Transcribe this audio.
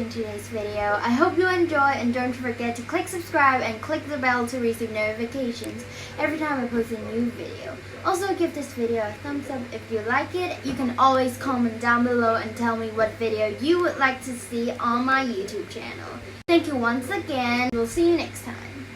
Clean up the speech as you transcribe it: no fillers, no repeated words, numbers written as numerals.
watching today's video. I hope you enjoy, and don't forget to click subscribe and click the bell to receive notifications every time I post a new video. Also, give this video a thumbs up if you like it. You can always comment down below and tell me what video you would like to see on my YouTube channel. Thank you once again. We'll see you next time.